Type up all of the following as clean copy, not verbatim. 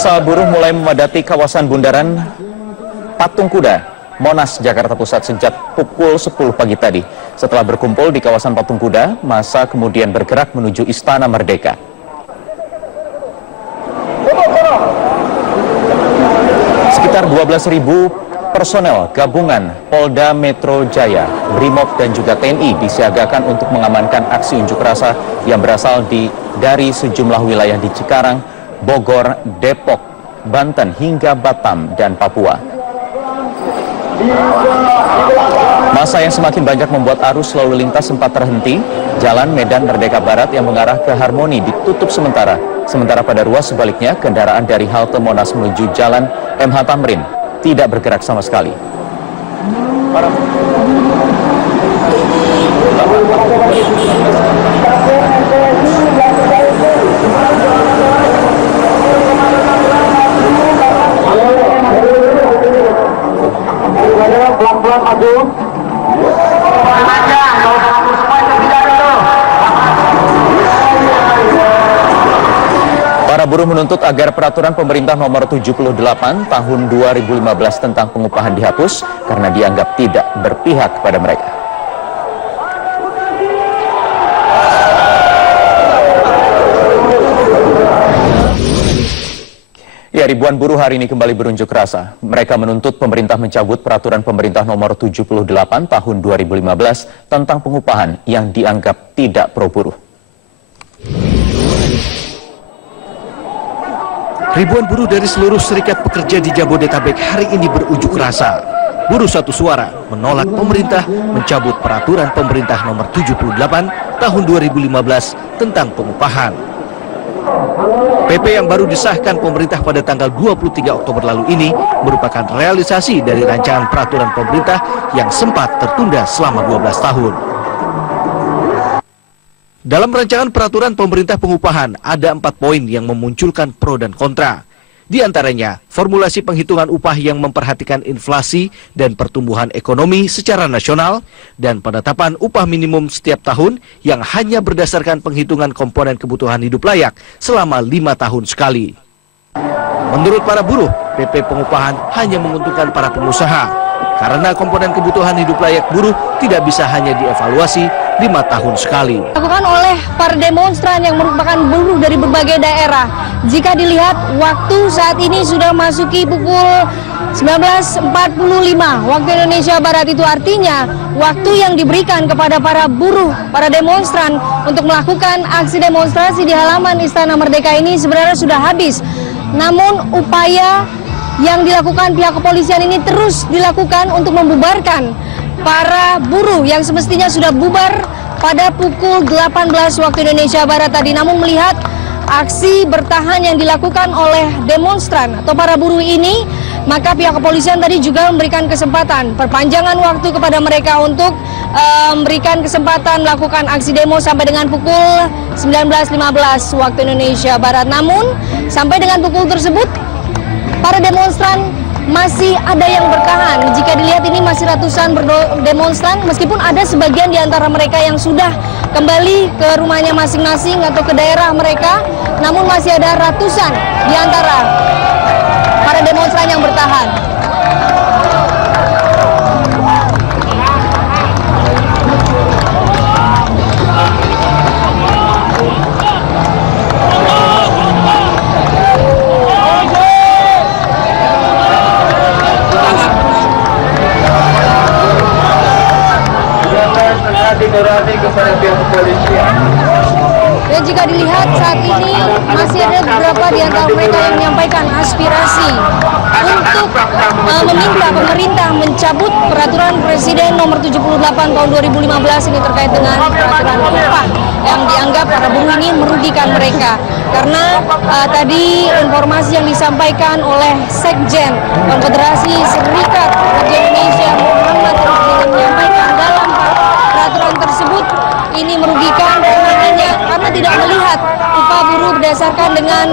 Massa buruh mulai memadati kawasan bundaran Patung Kuda, Monas, Jakarta Pusat sejak pukul 10 pagi tadi. Setelah berkumpul di kawasan Patung Kuda, massa kemudian bergerak menuju Istana Merdeka. Sekitar 12.000 personel gabungan Polda Metro Jaya, Brimob dan juga TNI disiagakan untuk mengamankan aksi unjuk rasa yang berasal dari sejumlah wilayah di Cikarang, Bogor, Depok, Banten hingga Batam dan Papua. Massa yang semakin banyak membuat arus lalu lintas sempat terhenti. Jalan Medan Merdeka Barat yang mengarah ke Harmoni ditutup sementara. Sementara pada ruas sebaliknya, kendaraan dari halte Monas menuju Jalan MH Tamrin tidak bergerak sama sekali. Pelan-pelan maju. Para buruh menuntut agar peraturan pemerintah nomor 78 tahun 2015 tentang pengupahan dihapus karena dianggap tidak berpihak kepada mereka. Ya, ribuan buruh hari ini kembali berunjuk rasa. Mereka menuntut pemerintah mencabut peraturan pemerintah nomor 78 tahun 2015 tentang pengupahan yang dianggap tidak pro buruh. Ribuan buruh dari seluruh serikat pekerja di Jabodetabek hari ini berunjuk rasa. Buruh satu suara menolak pemerintah mencabut peraturan pemerintah nomor 78 tahun 2015 tentang pengupahan. PP yang baru disahkan pemerintah pada tanggal 23 Oktober lalu ini merupakan realisasi dari rancangan peraturan pemerintah yang sempat tertunda selama 12 tahun. Dalam rancangan peraturan pemerintah pengupahan ada 4 poin yang memunculkan pro dan kontra. Di antaranya, formulasi penghitungan upah yang memperhatikan inflasi dan pertumbuhan ekonomi secara nasional dan penetapan upah minimum setiap tahun yang hanya berdasarkan penghitungan komponen kebutuhan hidup layak selama 5 tahun sekali. Menurut para buruh, PP pengupahan hanya menguntungkan para pengusaha karena komponen kebutuhan hidup layak buruh tidak bisa hanya dievaluasi 5 tahun sekali. Dilakukan oleh para demonstran yang merupakan buruh dari berbagai daerah. Jika dilihat waktu saat ini sudah masuki pukul 19.45 waktu Indonesia Barat, itu artinya waktu yang diberikan kepada para buruh, para demonstran untuk melakukan aksi demonstrasi di halaman Istana Merdeka ini sebenarnya sudah habis. Namun upaya yang dilakukan pihak kepolisian ini terus dilakukan untuk membubarkan para buruh yang semestinya sudah bubar pada pukul 18 waktu Indonesia Barat tadi. Namun melihat aksi bertahan yang dilakukan oleh demonstran atau para buruh ini, maka pihak kepolisian tadi juga memberikan kesempatan perpanjangan waktu kepada mereka untuk memberikan kesempatan melakukan aksi demo sampai dengan pukul 19.15 waktu Indonesia Barat. Namun sampai dengan pukul tersebut para demonstran masih ada yang bertahan. Jika dilihat ini masih ratusan demonstran, meskipun ada sebagian di antara mereka yang sudah kembali ke rumahnya masing-masing atau ke daerah mereka, namun masih ada ratusan di antara para demonstran yang bertahan. Kepada pihak kepolisian. Dan jika dilihat saat ini masih ada beberapa di antara mereka yang menyampaikan aspirasi untuk meminta pemerintah mencabut peraturan Presiden nomor 78 tahun 2015 ini terkait dengan peraturan upah yang dianggap para buruh ini merugikan mereka. Karena tadi informasi yang disampaikan oleh Sekjen Konfederasi Serikat Pekerja Indonesia Muhammad Rifdin menyampaikan dalam peraturan tersebut ini merugikan karena tidak melihat upah buruh berdasarkan dengan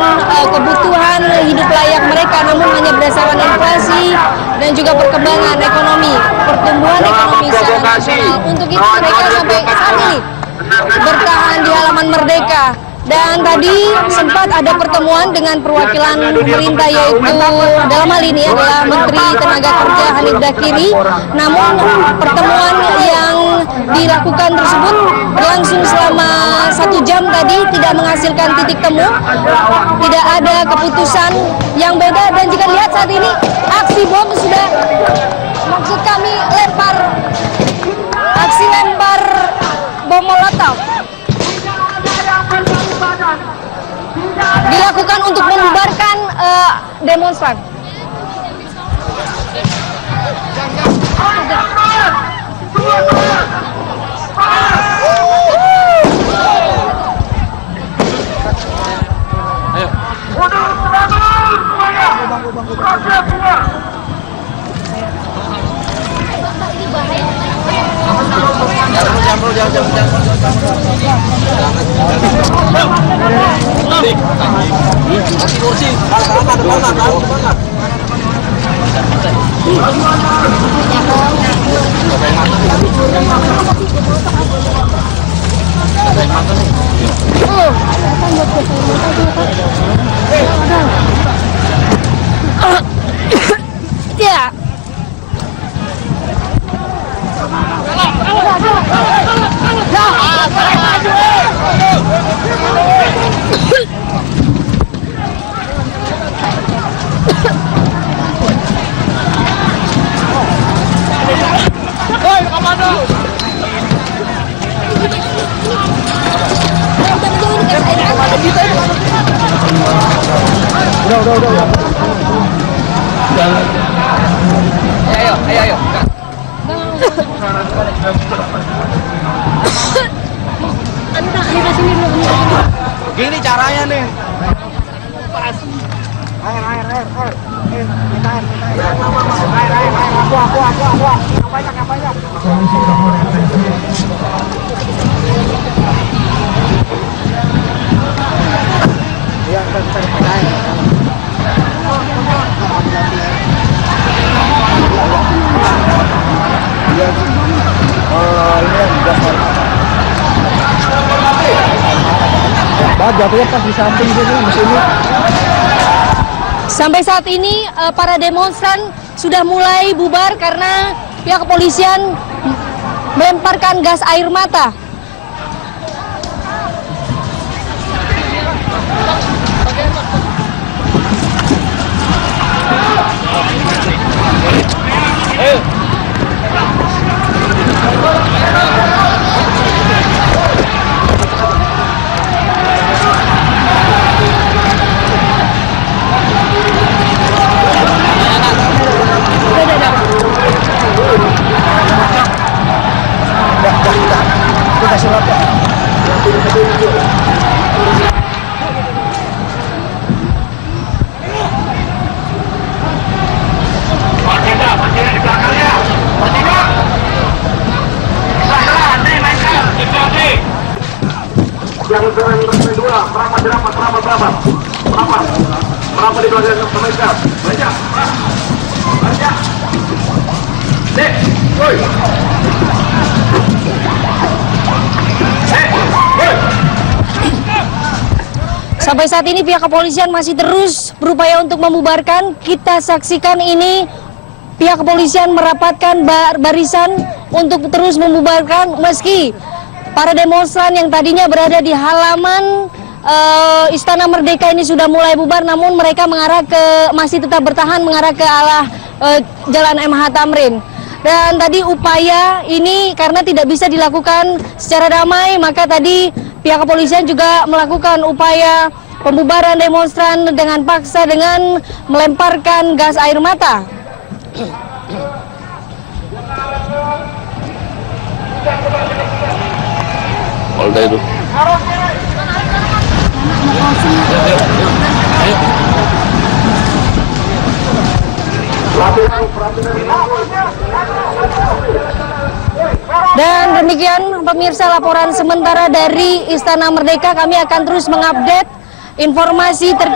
kebutuhan hidup layak mereka, namun hanya berdasarkan inflasi dan juga perkembangan ekonomi, pertumbuhan ekonomi secara nasional. Untuk itu mereka sampai saat ini bertahan di halaman Merdeka Dan tadi sempat ada pertemuan dengan perwakilan pemerintah, yaitu dalam hal ini adalah Menteri Tenaga Kerja Hanif Dakiri. Namun pertemuan yang dilakukan tersebut berlangsung selama 1 jam tadi, tidak menghasilkan titik temu, tidak ada keputusan yang beda. Dan jika lihat saat ini aksi bom sudah, maksud kami aksi lempar bom molotov dilakukan untuk membubarkan demonstran. Ya. Ayo. Gini caranya nih. Sampai saat ini para demonstran sudah mulai bubar karena pihak kepolisian melemparkan gas air mata. Berapa di bagian meja? Dek, woi. Sampai saat ini pihak kepolisian masih terus berupaya untuk membubarkan. Kita saksikan ini pihak kepolisian merapatkan barisan untuk terus membubarkan, meski para demonstran yang tadinya berada di halaman Istana Merdeka ini sudah mulai bubar, namun mereka masih tetap bertahan mengarah ke arah Jalan MH Tamrin. Dan tadi upaya ini karena tidak bisa dilakukan secara damai, maka tadi pihak kepolisian juga melakukan upaya pembubaran demonstran dengan paksa dengan melemparkan gas air mata. Polda itu. Dan demikian pemirsa laporan sementara dari Istana Merdeka. Kami akan terus mengupdate informasi terkini.